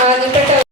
हाँ, आगे कटा